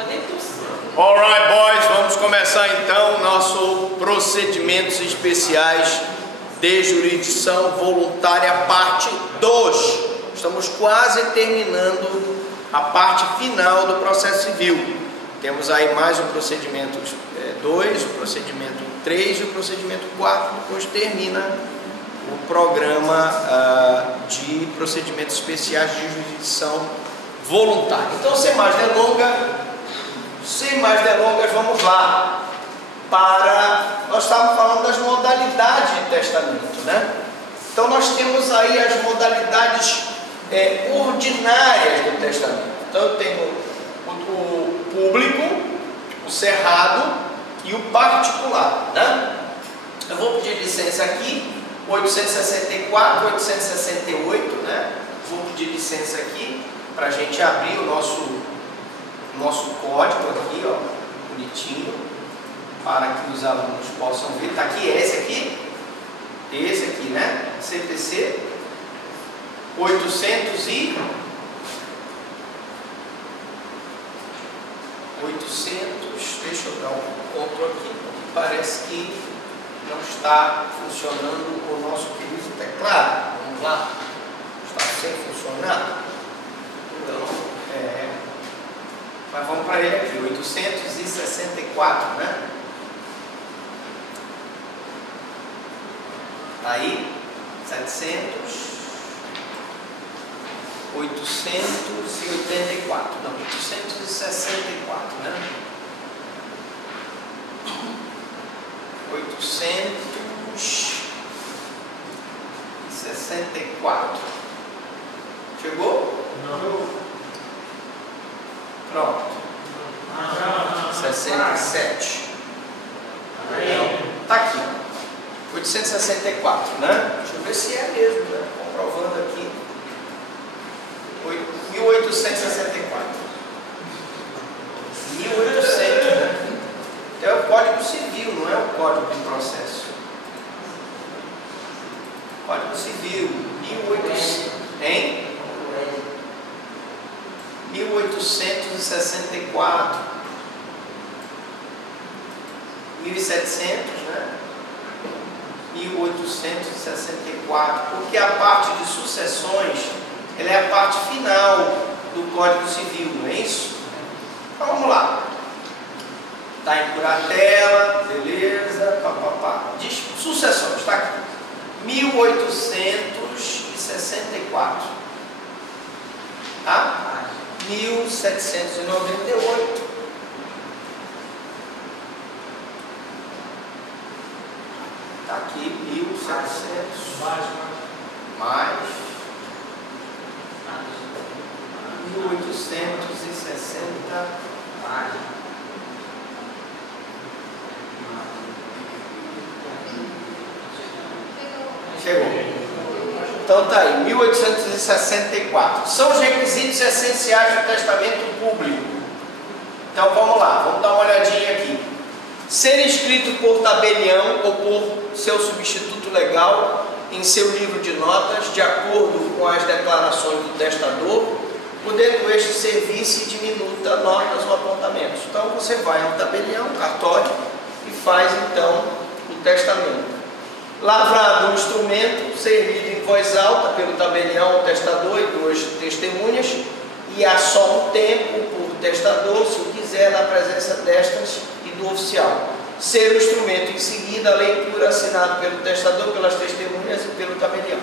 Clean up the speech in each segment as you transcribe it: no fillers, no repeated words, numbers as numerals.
Alright, boys, vamos começar então nosso procedimentos especiais de jurisdição voluntária, parte 2. Estamos quase terminando a parte final do processo civil. Temos aí mais o procedimento 2, o procedimento 3 e o procedimento 4. Depois termina o programa de procedimentos especiais de jurisdição voluntária. Então, sem mais delongas, vamos lá. Nós estávamos falando das modalidades de testamento, né? Então, nós temos aí as modalidades ordinárias do testamento. Então, eu tenho o público, o cerrado e o particular, né? Eu vou pedir licença aqui, 864, 868, né? Vou pedir licença aqui para a gente abrir o nosso código aqui, ó, bonitinho, para que os alunos possam ver. Está aqui esse aqui, né? CPC 800, deixa eu dar um ponto aqui, porque parece que não está funcionando o nosso querido teclado. Vamos lá, está sem funcionar. Então, mas vamos para ele aqui, 864, né? Aí, 700, 884, não, 864, né? 864. Chegou? Não. Pronto. 67. Está aqui. 864, né? Deixa eu ver se é mesmo, né? Comprovando aqui. 1864. 1800, né? É o Código Civil, não é o Código de Processo. Código Civil, 1800, hein? 1864, 1700, né? 1864, porque a parte de sucessões, ela é a parte final do Código Civil, não é isso? Então vamos lá. Está em curatela, beleza, papapá. Diz sucessões, está aqui. 1864, tá? 1798, está aqui, 1700, mais 1860, chegou. Então tá aí, 1864. São os requisitos essenciais do testamento público. Então vamos lá, vamos dar uma olhadinha aqui. Ser escrito por tabelião ou por seu substituto legal em seu livro de notas, de acordo com as declarações do testador, podendo este servir-se de minuta, notas ou apontamentos. Então você vai ao tabelião, cartório, e faz então o testamento. Lavrado um instrumento, servido em voz alta pelo tabelião, o testador e duas testemunhas, e há só um tempo por testador, se o quiser, na presença destas e do oficial. Ser o instrumento em seguida a leitura assinado pelo testador, pelas testemunhas e pelo tabelião.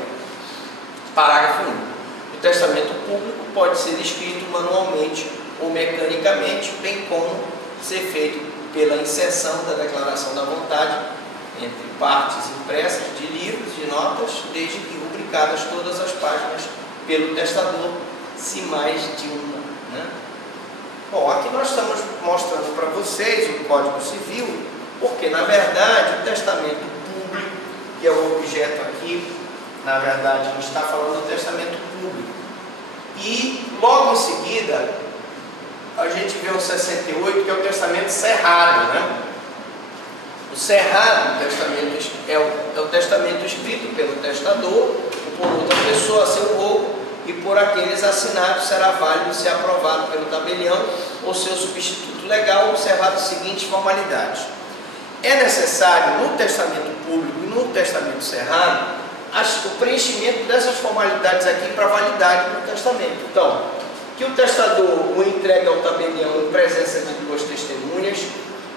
Parágrafo 1. O testamento público pode ser escrito manualmente ou mecanicamente, bem como ser feito pela inserção da declaração da vontade entre partes impressas de livros de notas, desde que rubricadas todas as páginas pelo testador, se mais de uma, né? Bom, aqui nós estamos mostrando para vocês o Código Civil, porque na verdade o testamento público, que é o objeto aqui, na verdade a gente está falando do testamento público, e logo em seguida a gente vê o 68, que é o testamento cerrado, né? O cerrado testamento é o testamento escrito pelo testador ou por outra pessoa a seu rogo, e por aqueles assinados será válido se aprovado pelo tabelião ou seu substituto legal, observado as seguintes formalidades. É necessário no testamento público e no testamento cerrado o preenchimento dessas formalidades aqui para validade do testamento. Então, que o testador o entregue ao tabelião em presença de duas testemunhas,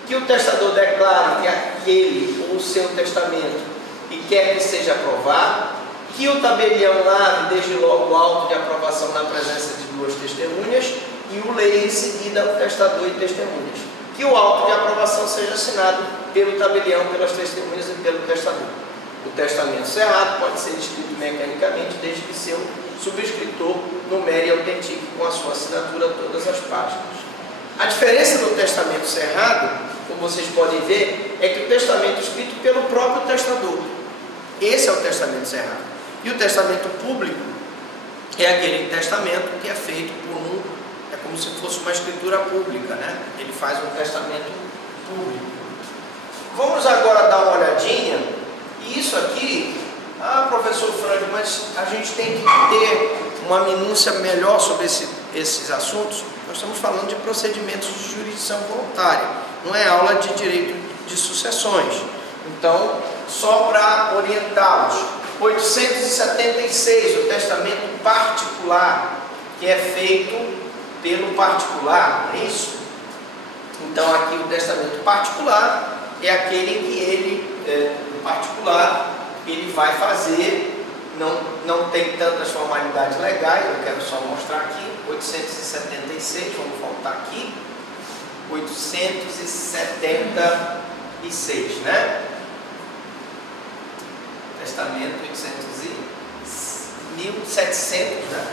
que o testador declare que aquele ou o seu testamento e quer que seja aprovado, que o tabelião lave desde logo o auto de aprovação na presença de duas testemunhas e o leia em seguida ao testador e testemunhas. Que o auto de aprovação seja assinado pelo tabelião, pelas testemunhas e pelo testador. O testamento cerrado pode ser escrito mecanicamente, desde que seu subscritor numere e autentique com a sua assinatura todas as páginas. A diferença do testamento cerrado, como vocês podem ver, é que o testamento é escrito pelo próprio testador. Esse é o testamento cerrado. E o testamento público é aquele testamento que é feito por é como se fosse uma escritura pública, né? Ele faz um testamento público. Vamos agora dar uma olhadinha. E isso aqui, professor Frank, mas a gente tem que ter uma minúcia melhor sobre esses assuntos. Nós estamos falando de procedimentos de jurisdição voluntária, não é aula de direito de sucessões. Então, só para orientá-los, 876, o testamento particular, que é feito pelo particular, é isso? Então, aqui o testamento particular é aquele que ele, o particular, ele vai fazer, não tem tantas formalidades legais, eu quero só mostrar aqui, 876, vamos voltar aqui, 876, né? Testamento 1700, né?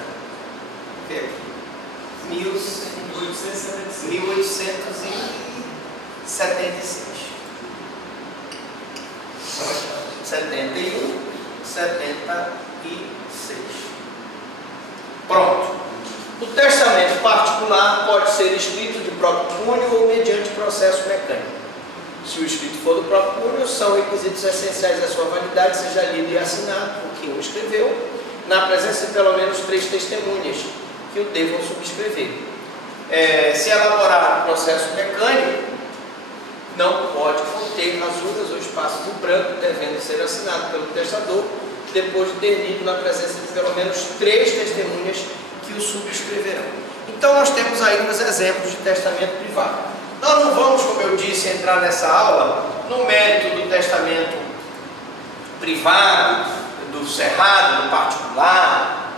Vê aqui. 1876. 71, 76. Pronto. O testamento particular pode ser escrito de próprio punho ou mediante processo mecânico. Se o escrito for do próprio punho, são requisitos essenciais da sua validade, seja lido e assinado por quem o escreveu, na presença de pelo menos 3 testemunhas que o devam subscrever. Se elaborar um processo mecânico, não pode conter rasuras ou espaços em branco, devendo ser assinado pelo testador, depois de ter lido na presença de pelo menos 3 testemunhas que o subscreverão. Então nós temos aí uns exemplos de testamento privado. Nós não vamos, como eu disse, entrar nessa aula no mérito do testamento privado, do cerrado, do particular,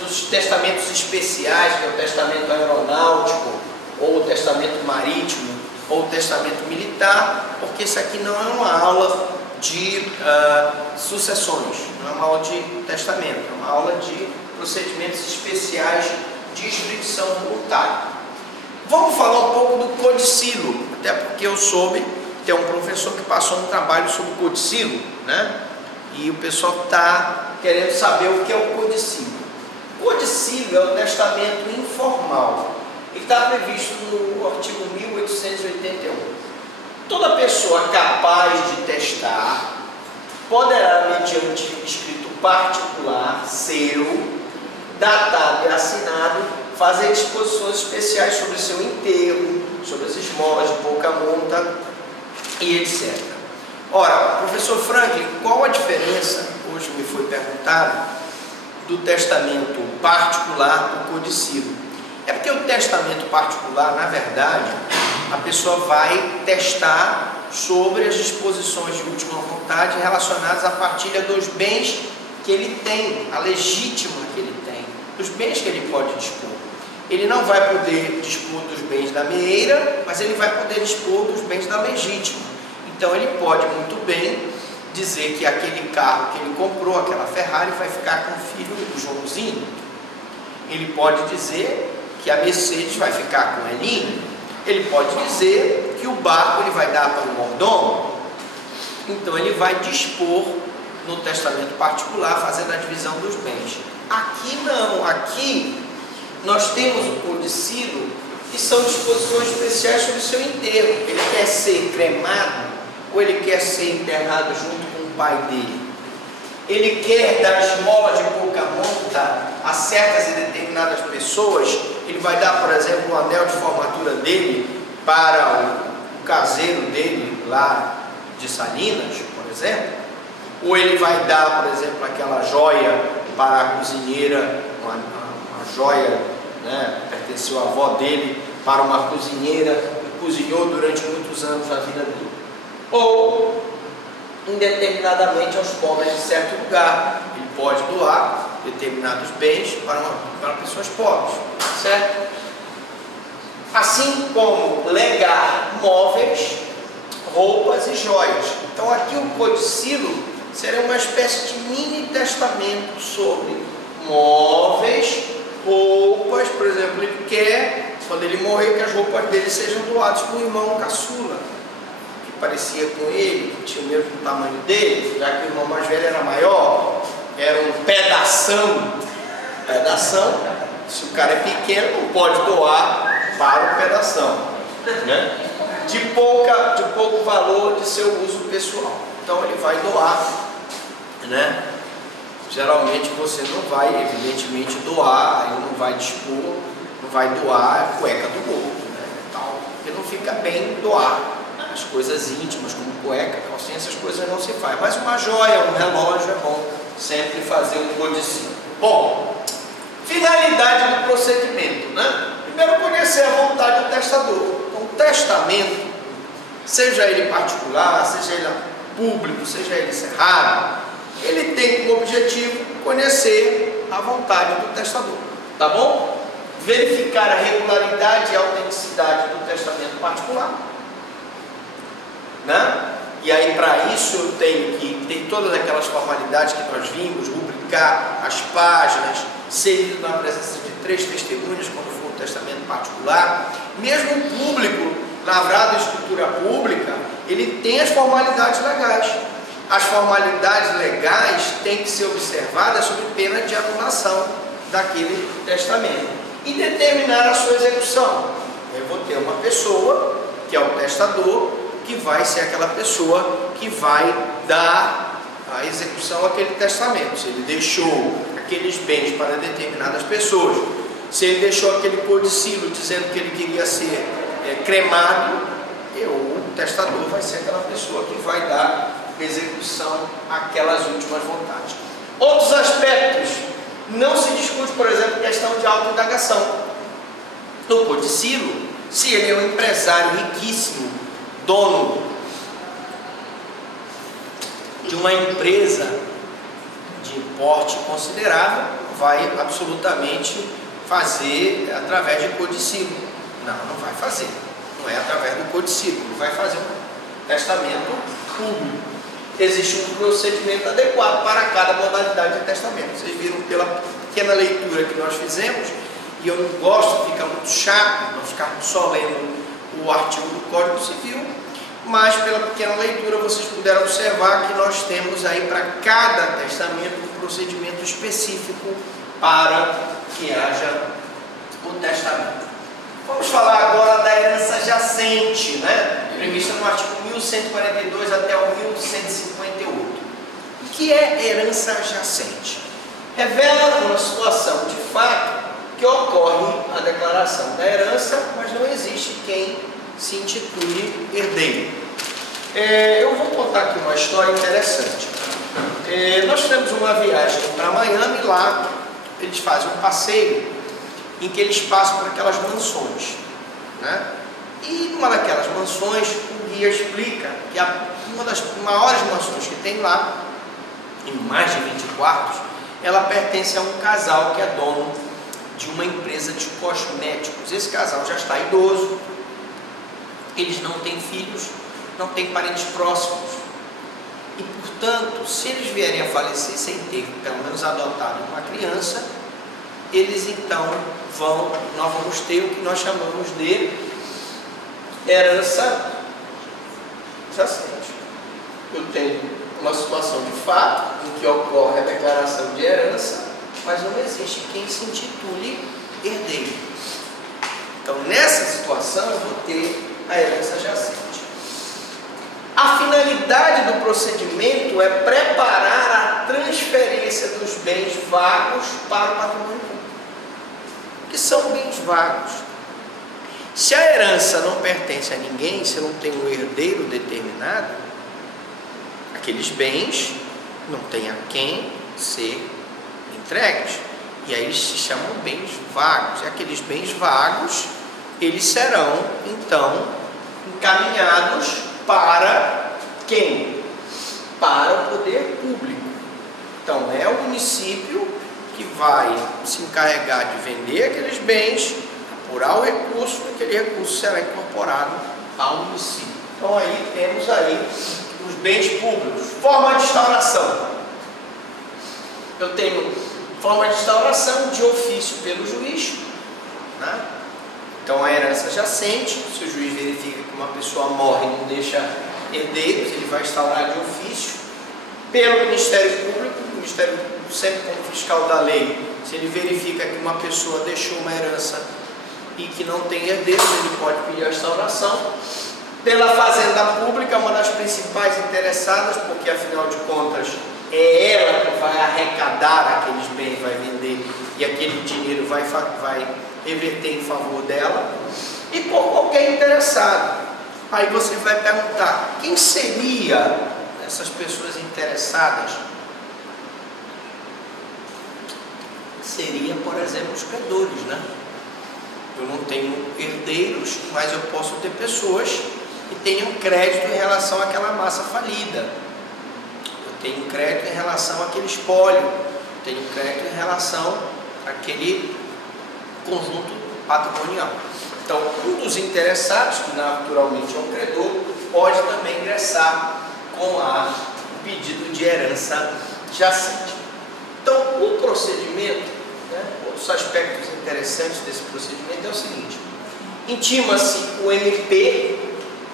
dos testamentos especiais, que é o testamento aeronáutico, ou o testamento marítimo, ou o testamento militar, porque isso aqui não é uma aula de sucessões, não é uma aula de testamento, é uma aula de procedimentos especiais de jurisdição voluntária. Vamos falar um pouco do codicilo, até porque eu soube que é um professor que passou um trabalho sobre o codicilo, né? E o pessoal está querendo saber o que é o codicilo. O codicilo é o testamento informal. Ele está previsto no artigo 1881. Toda pessoa capaz de testar poderá, mediante escrito particular seu, datado e assinado, fazer disposições especiais sobre seu enterro, sobre as esmolas de pouca monta e etc. Ora, professor Franklin, qual a diferença, hoje me foi perguntado, do testamento particular do codicilo? É porque o testamento particular, na verdade, a pessoa vai testar sobre as disposições de última vontade relacionadas à partilha dos bens que ele tem, a legítima que ele tem, dos bens que ele pode dispor. Ele não vai poder dispor dos bens da meeira, mas ele vai poder dispor dos bens da legítima. Então ele pode muito bem dizer que aquele carro que ele comprou, aquela Ferrari, vai ficar com o filho do Joãozinho. Ele pode dizer que a Mercedes vai ficar com a Elinha. Ele pode dizer que o barco ele vai dar para o mordomo. Então ele vai dispor no testamento particular, fazendo a divisão dos bens. Aqui não, aqui nós temos o codicilo, que são disposições especiais sobre o seu enterro. Ele quer ser cremado ou ele quer ser enterrado junto com o pai dele? Ele quer dar esmola de pouca monta conta a certas e determinadas pessoas, ele vai dar, por exemplo, o anel de formatura dele para o caseiro dele lá de Salinas, por exemplo, ou ele vai dar, por exemplo, aquela joia para a cozinheira, uma joia, né, pertenceu à avó dele, para uma cozinheira que cozinhou durante muitos anos na vida dele, ou indeterminadamente aos pobres de certo lugar. Ele pode doar determinados bens para pessoas pobres, certo? Assim como legar móveis, roupas e joias. Então aqui o codicilo seria uma espécie de mini testamento sobre móveis, roupas. Por exemplo, ele quer, quando ele morrer, que as roupas dele sejam doadas para o irmão caçula, que parecia com ele, que tinha o mesmo tamanho dele, já que o irmão mais velho era maior, era um pedação. Se o cara é pequeno, não pode doar para o pedação, né? De pouco valor de seu uso pessoal. Então ele vai doar, né? Geralmente você não vai, evidentemente, doar, aí não vai dispor, não vai doar a cueca do gordo, né? Tal, porque não fica bem doar as coisas íntimas, como cueca, calcinha, essas coisas não se faz. Mas uma joia, um relógio é bom sempre fazer um codicilo. Bom, finalidade do procedimento, né? Primeiro, conhecer a vontade do testador. Então, o testamento, seja ele particular, seja ele público, seja ele cerrado, ele tem como objetivo conhecer a vontade do testador, tá bom? Verificar a regularidade e a autenticidade do testamento particular, né? E aí, para isso, eu tenho que ter todas aquelas formalidades que nós vimos, rubricar as páginas, ser na presença de 3 testemunhas, quando for um testamento particular. Mesmo o público, lavrado em escritura pública, ele tem as formalidades legais. As formalidades legais têm que ser observadas sob pena de anulação daquele testamento e determinar a sua execução. Eu vou ter uma pessoa, que é o testador, que vai ser aquela pessoa que vai dar a execução àquele testamento. Se ele deixou aqueles bens para determinadas pessoas, se ele deixou aquele codicilo dizendo que ele queria ser cremado, o testador vai ser aquela pessoa que vai dar execução àquelas últimas vontades. Outros aspectos, não se discute, por exemplo, questão de autoindagação. No codicilo, se ele é um empresário riquíssimo, dono de uma empresa de porte considerável, vai absolutamente fazer através de codicilo. Não vai fazer. Não é através do codicilo. Ele vai fazer um testamento público. Existe um procedimento adequado para cada modalidade de testamento. Vocês viram pela pequena leitura que nós fizemos, e eu não gosto, fica muito chato, nós ficarmos só lendo o artigo do Código Civil, mas pela pequena leitura vocês puderam observar que nós temos aí para cada testamento um procedimento específico para que haja o testamento. Vamos falar agora da herança jacente, né? Prevista no artigo 1142 até o 1158. O que é herança jacente? Revela uma situação de fato que ocorre a declaração da herança, mas não existe quem se intitule herdeiro. Eu vou contar aqui uma história interessante. Nós fizemos uma viagem para Miami, lá eles fazem um passeio em que eles passam por aquelas mansões, né? E numa daquelas mansões o guia explica que uma das maiores mansões que tem lá, em mais de 20 quartos, ela pertence a um casal que é dono de uma empresa de cosméticos. Esse casal já está idoso, eles não têm filhos, não têm parentes próximos e, portanto, se eles vierem a falecer sem ter pelo menos adotado uma criança, eles então nós vamos ter o que nós chamamos de herança jacente. Eu tenho uma situação de fato em que ocorre a declaração de herança, mas não existe quem se intitule herdeiro. Então, nessa situação, eu vou ter a herança jacente. A finalidade finalidade do procedimento é preparar a transferência dos bens vagos para o patrimônio público. Que são bens vagos. Se a herança não pertence a ninguém, se não tem um herdeiro determinado, aqueles bens não tem a quem ser entregues. E aí eles se chamam bens vagos. E aqueles bens vagos, eles serão, então, encaminhados para quem? Para o poder público. Então, é o município que vai se encarregar de vender aqueles bens, apurar o recurso, e aquele recurso será incorporado ao município. Então, aí temos aí os bens públicos. Forma de instauração. Eu tenho forma de instauração de ofício pelo juiz, né? Então a herança jacente, se o juiz verifica que uma pessoa morre e não deixa herdeiros, ele vai instaurar de ofício. Pelo Ministério Público, o Ministério Público sempre como fiscal da lei, se ele verifica que uma pessoa deixou uma herança e que não tem herdeiros, ele pode pedir a instauração. Pela Fazenda Pública, uma das principais interessadas, porque afinal de contas é ela que vai arrecadar aqueles bens, vai vender, e aquele dinheiro vai reverter em favor dela. E por qualquer interessado. Aí você vai perguntar, quem seria essas pessoas interessadas? Seria, por exemplo, os credores, né? Eu não tenho herdeiros, mas eu posso ter pessoas que tenham crédito em relação àquela massa falida. Tenho crédito em relação àquele espólio, tenho crédito em relação àquele conjunto patrimonial. Então, um dos interessados, que naturalmente é um credor, pode também ingressar com o pedido de herança jacente. Então, o procedimento, né, os aspectos interessantes desse procedimento é o seguinte: intima-se o MP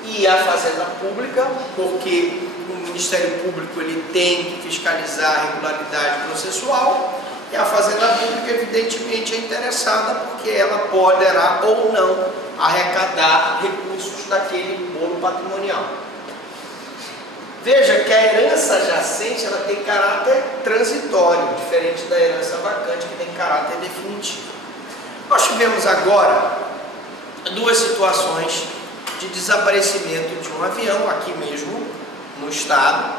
e a Fazenda Pública, porque o Ministério Público ele tem que fiscalizar a regularidade processual, e a Fazenda Pública evidentemente é interessada porque ela poderá ou não arrecadar recursos daquele bolo patrimonial. Veja que a herança jacente ela tem caráter transitório, diferente da herança vacante que tem caráter definitivo. Nós tivemos agora duas situações de desaparecimento de um avião aqui mesmo no estado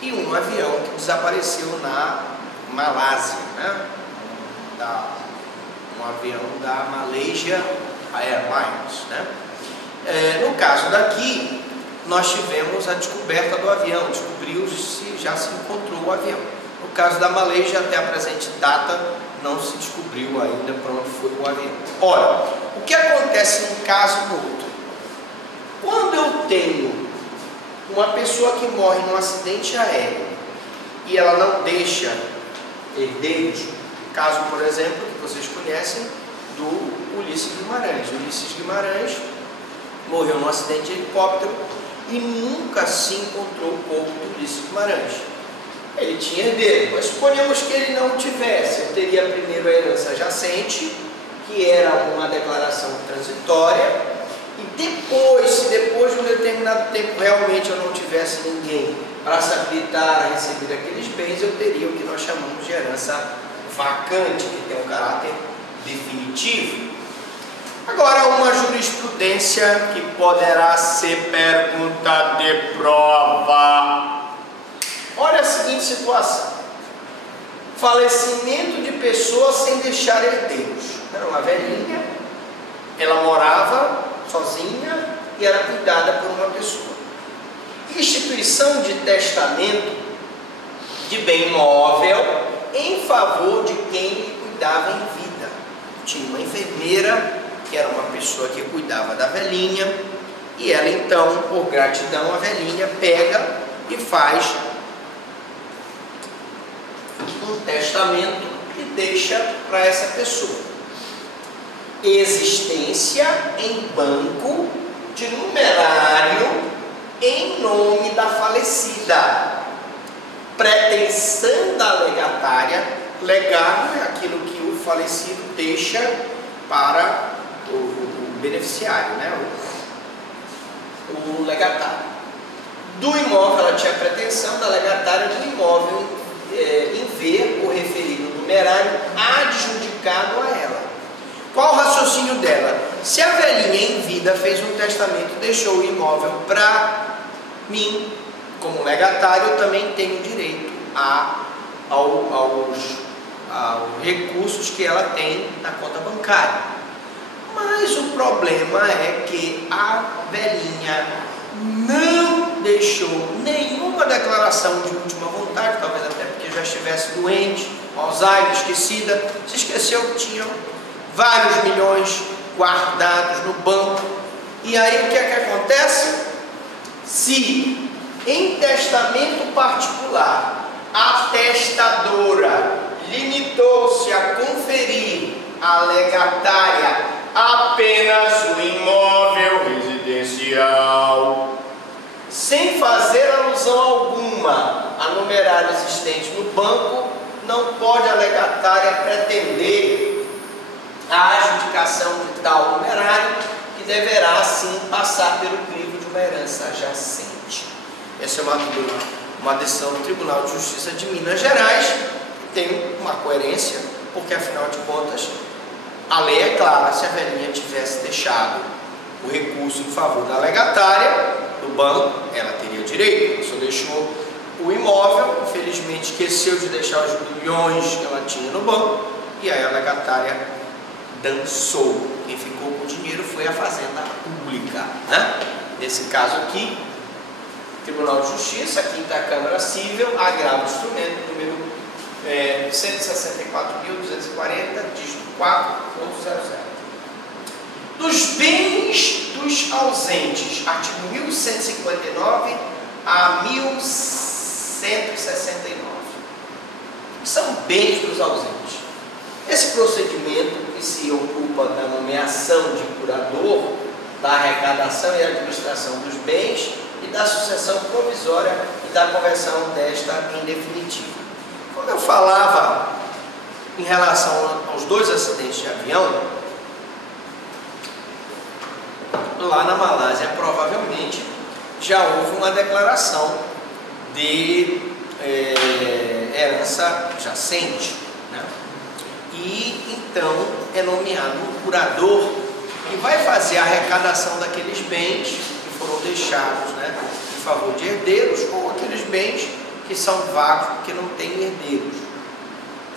e um avião que desapareceu na Malásia, né? Um avião da Malaysia Airlines, né? No caso daqui, nós tivemos a descoberta do avião, descobriu-se se já se encontrou o avião. No caso da Malaysia, até a presente data, não se descobriu ainda para onde foi o avião. Ora, o que acontece num caso e no outro? Quando eu tenho uma pessoa que morre num acidente aéreo e ela não deixa herdeiros, caso, por exemplo, que vocês conhecem, do Ulisses Guimarães. Ulisses Guimarães morreu num acidente de helicóptero e nunca se encontrou o corpo do Ulisses Guimarães. Ele tinha herdeiro, mas suponhamos que ele não tivesse. Eu teria primeiro a herança jacente, que era uma declaração transitória, e depois, se depois de um determinado tempo realmente eu não tivesse ninguém para se habilitar a receber aqueles bens, eu teria o que nós chamamos de herança vacante, que tem um caráter definitivo. Agora, uma jurisprudência que poderá ser pergunta de prova. Olha a seguinte situação: falecimento de pessoa sem deixar herdeiros. Era uma velhinha, ela morava sozinha e era cuidada por uma pessoa. Instituição de testamento de bem móvel em favor de quem lhe cuidava em vida. Tinha uma enfermeira que era uma pessoa que cuidava da velhinha, e ela então, por gratidão, a velhinha pega e faz um testamento e deixa para essa pessoa. Existência em banco de numerário em nome da falecida. Pretensão da legatária. Legado é aquilo que o falecido deixa para o beneficiário, né? O legatário. do imóvel, ela tinha pretensão da legatária do imóvel em ver o referido numerário adjudicado a ela. Qual o raciocínio dela? Se a velhinha em vida fez um testamento e deixou o imóvel para mim, como legatário, eu também tenho direito aos recursos que ela tem na conta bancária. Mas o problema é que a velhinha não deixou nenhuma declaração de última vontade, talvez até porque já estivesse doente, Alzheimer, esquecida, se esqueceu que tinha vários milhões guardados no banco. E aí o que é que acontece? Se em testamento particular a testadora limitou-se a conferir à legatária apenas o imóvel residencial, sem fazer alusão alguma a numerário existente no banco, não pode a legatária pretender a adjudicação de tal numerário, que deverá assim passar pelo crivo de uma herança adjacente. Essa é uma decisão do Tribunal de Justiça de Minas Gerais, que tem uma coerência, porque afinal de contas a lei é clara. Se a velhinha tivesse deixado o recurso em favor da legatária do banco, ela teria direito. Só deixou o imóvel, infelizmente esqueceu de deixar os milhões que ela tinha no banco, e aí a legatária dançou. Quem ficou com o dinheiro foi a Fazenda Pública, né? Nesse caso aqui, Tribunal de Justiça, Quinta Câmara Civil, agrava o instrumento número 164.240, dígito 4.00. Dos bens dos ausentes, artigo 1159 a 1169. São bens dos ausentes. Esse procedimento que se ocupa da nomeação de curador, da arrecadação e administração dos bens e da sucessão provisória e da conversão desta em definitiva. Quando eu falava em relação aos dois acidentes de avião, lá na Malásia provavelmente já houve uma declaração de herança jacente, né? E então é nomeado um curador que vai fazer a arrecadação daqueles bens que foram deixados, né, em favor de herdeiros, ou aqueles bens que são vagos porque não têm herdeiros.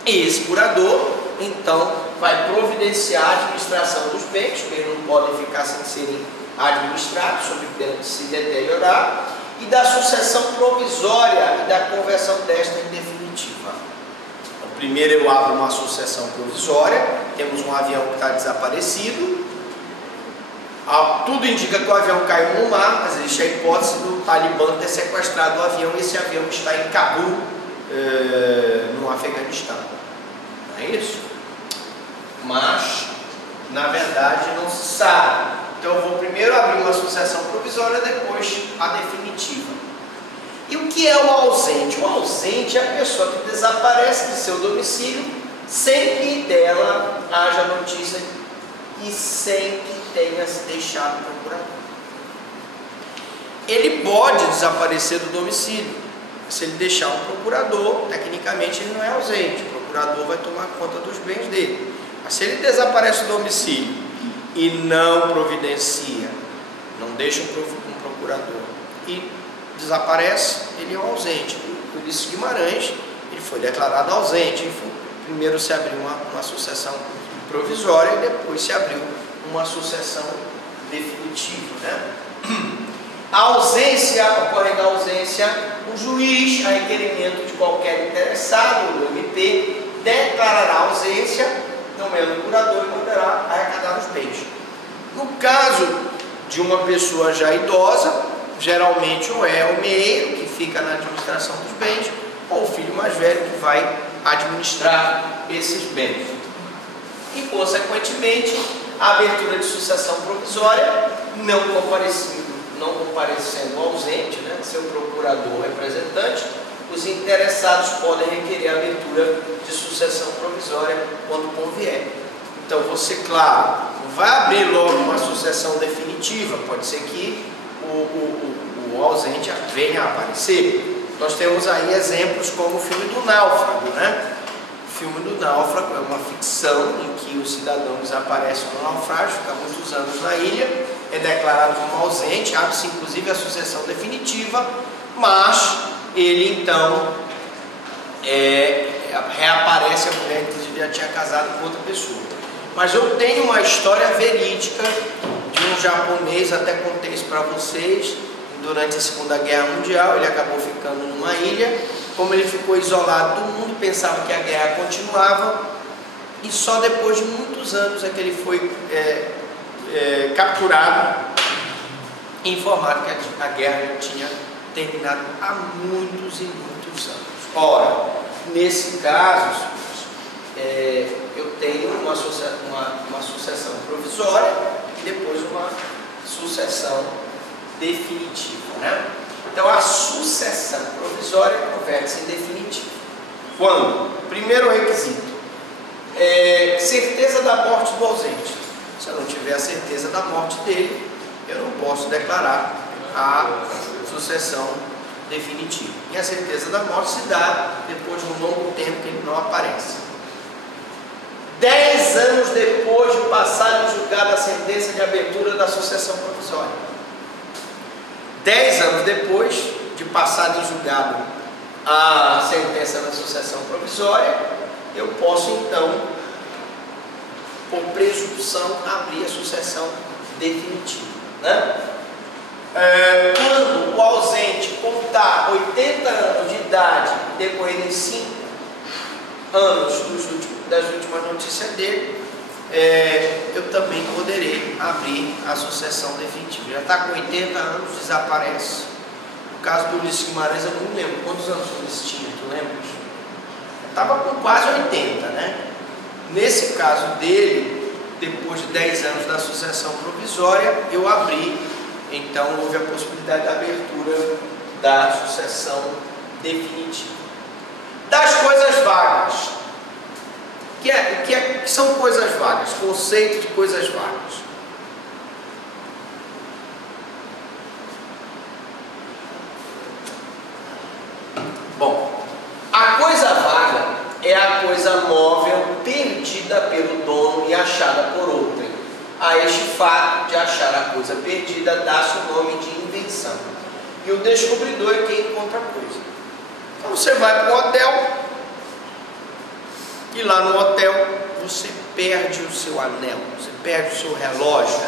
E esse curador então vai providenciar a administração dos bens, porque eles não podem ficar sem serem administrados, sob pena de se deteriorar, e da sucessão provisória e da conversão desta em definitiva. Então, primeiro eu abro uma sucessão provisória, temos um avião que está desaparecido, tudo indica que o avião caiu no mar, mas existe a hipótese do Talibã ter sequestrado o avião, e esse avião está em Cabul, no Afeganistão. Não é isso? Mas, na verdade, não se sabe. Então eu vou primeiro abrir uma sucessão provisória, depois a definitiva. E o que é o ausente? O ausente é a pessoa que desaparece de seu domicílio sem que dela haja notícia e sem que tenha se deixado procurador. Ele pode desaparecer do domicílio. Se ele deixar um procurador, tecnicamente ele não é ausente. O procurador vai tomar conta dos bens dele. Mas se ele desaparece do domicílio e não providencia, não deixa um procurador e desaparece, ele é um ausente. O Ulisses Guimarães, ele foi declarado ausente. Primeiro se abriu uma sucessão provisória e depois se abriu uma sucessão definitiva, né? A ausência, ocorrendo a ausência, o juiz, a requerimento de qualquer interessado, o MP, declarará a ausência, nomeando o curador e mandará arrecadar os bens. No caso de uma pessoa já idosa, geralmente ou é o meeiro, que fica na administração dos bens, ou o filho mais velho, que vai administrar esses bens. E, consequentemente, a abertura de sucessão provisória, não comparecendo ausente, né, seu procurador representante, os interessados podem requerer a abertura de sucessão provisória quando convier. Então você, claro, não vai abrir logo uma sucessão definitiva, pode ser que o o ausente venha a aparecer. Nós temos aí exemplos como o filme do Náufrago, né? O filme do Náufrago é uma ficção em que o cidadão desaparece no naufrágio, fica muitos anos na ilha, é declarado como ausente, abre-se inclusive a sucessão definitiva, mas ele então reaparece a mulher, inclusive já tinha casado com outra pessoa. Mas eu tenho uma história verídica de um japonês, até contei isso para vocês, durante a Segunda Guerra Mundial, ele acabou ficando numa ilha. Como ele ficou isolado do mundo, pensava que a guerra continuava, e só depois de muitos anos é que ele foi capturado e informado que a guerra já tinha terminado há muitos e muitos anos. Ora, nesse caso, eu tenho uma sucessão provisória e depois uma sucessão definitiva, né? Então a sucessão provisória converte-se em definitiva. Quando? Primeiro requisito, certeza da morte do ausente. Se eu não tiver a certeza da morte dele, eu não posso declarar a sucessão definitiva. E a certeza da morte se dá depois de um longo tempo que ele não aparece. 10 anos depois de passar em julgado a sentença de abertura da sucessão provisória. 10 anos depois de passar em julgado a sentença da sucessão provisória, eu posso então, por presunção, abrir a sucessão definitiva, né? Quando o ausente contar 80 anos de idade e decorrerem 5 anos das últimas notícias dele, eu também poderei abrir a sucessão definitiva. Já está com 80 anos, desaparece. No caso do Ulisses Guimarães, eu não me lembro quantos anos o Ulisses tinha, tu lembras? Estava com quase 80, né? Nesse caso dele, depois de 10 anos da sucessão provisória, eu abri, então houve a possibilidade da abertura da sucessão definitiva. Das coisas vagas. Que são coisas vagas? Conceito de coisas vagas. Bom, a coisa vaga é a coisa móvel perdida pelo dono e achada por outrem. A este fato de achar a coisa perdida dá-se o nome de invenção. E o descobridor é quem encontra a coisa. Então você vai para um hotel e lá no hotel você perde o seu anel, você perde o seu relógio.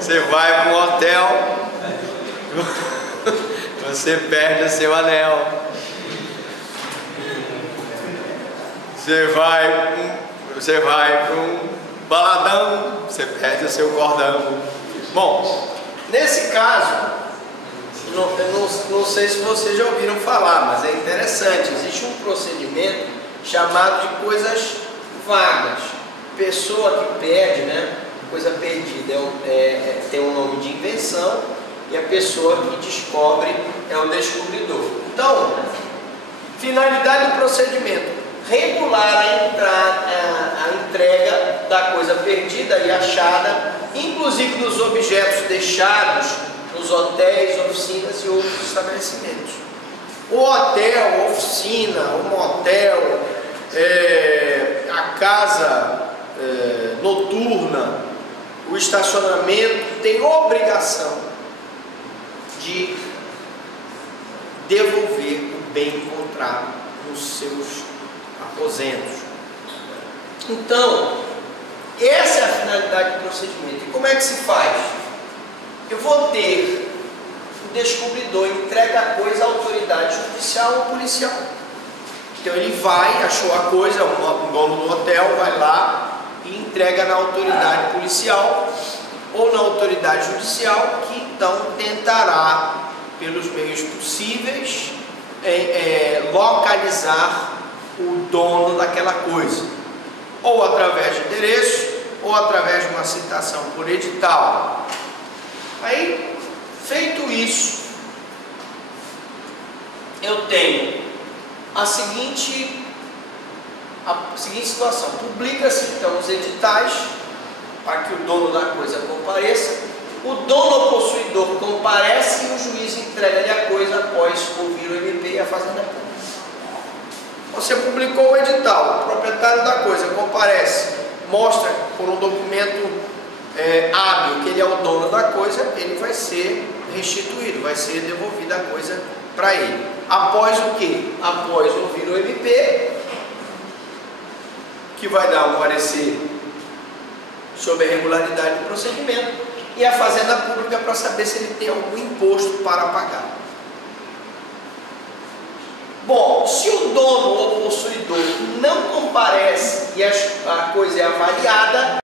Você vai para um hotel, você perde o seu anel. Você vai para um baladão, você perde o seu cordão. Bom, nesse caso, não sei se vocês já ouviram falar, mas é interessante. Existe um procedimento chamado de coisas vagas. Pessoa que perde, né? Coisa perdida tem um nome de invenção, e a pessoa que descobre é o descobridor. Então, finalidade do procedimento: regular a entrega da coisa perdida e achada, inclusive dos objetos deixados nos hotéis, oficinas e outros estabelecimentos. O hotel, a oficina, o motel, a casa noturna, o estacionamento tem obrigação de devolver o bem encontrado nos seus aposentos. Então, essa é a finalidade do procedimento. E como é que se faz? Eu vou ter o descobridor entrega a coisa à autoridade judicial ou policial. Então ele vai, achou a coisa, o dono do hotel vai lá e entrega na autoridade policial ou na autoridade judicial, que então tentará, pelos meios possíveis, localizar o dono daquela coisa, ou através de endereço, ou através de uma citação por edital. Aí, feito isso, eu tenho a seguinte situação: publica-se então os editais para que o dono da coisa compareça. O dono ou possuidor comparece e o juiz entrega-lhe a coisa após ouvir o MP e a Fazenda Pública. Você publicou o edital, o proprietário da coisa comparece, mostra por um documento hábil que ele é o dono da coisa, ele vai ser restituído, vai ser devolvida a coisa para ele. Após o quê? Após ouvir o MP, que vai dar um parecer sobre a regularidade do procedimento, e a Fazenda Pública para saber se ele tem algum imposto para pagar. Bom, se o dono ou possuidor não comparece e a coisa é avaliada,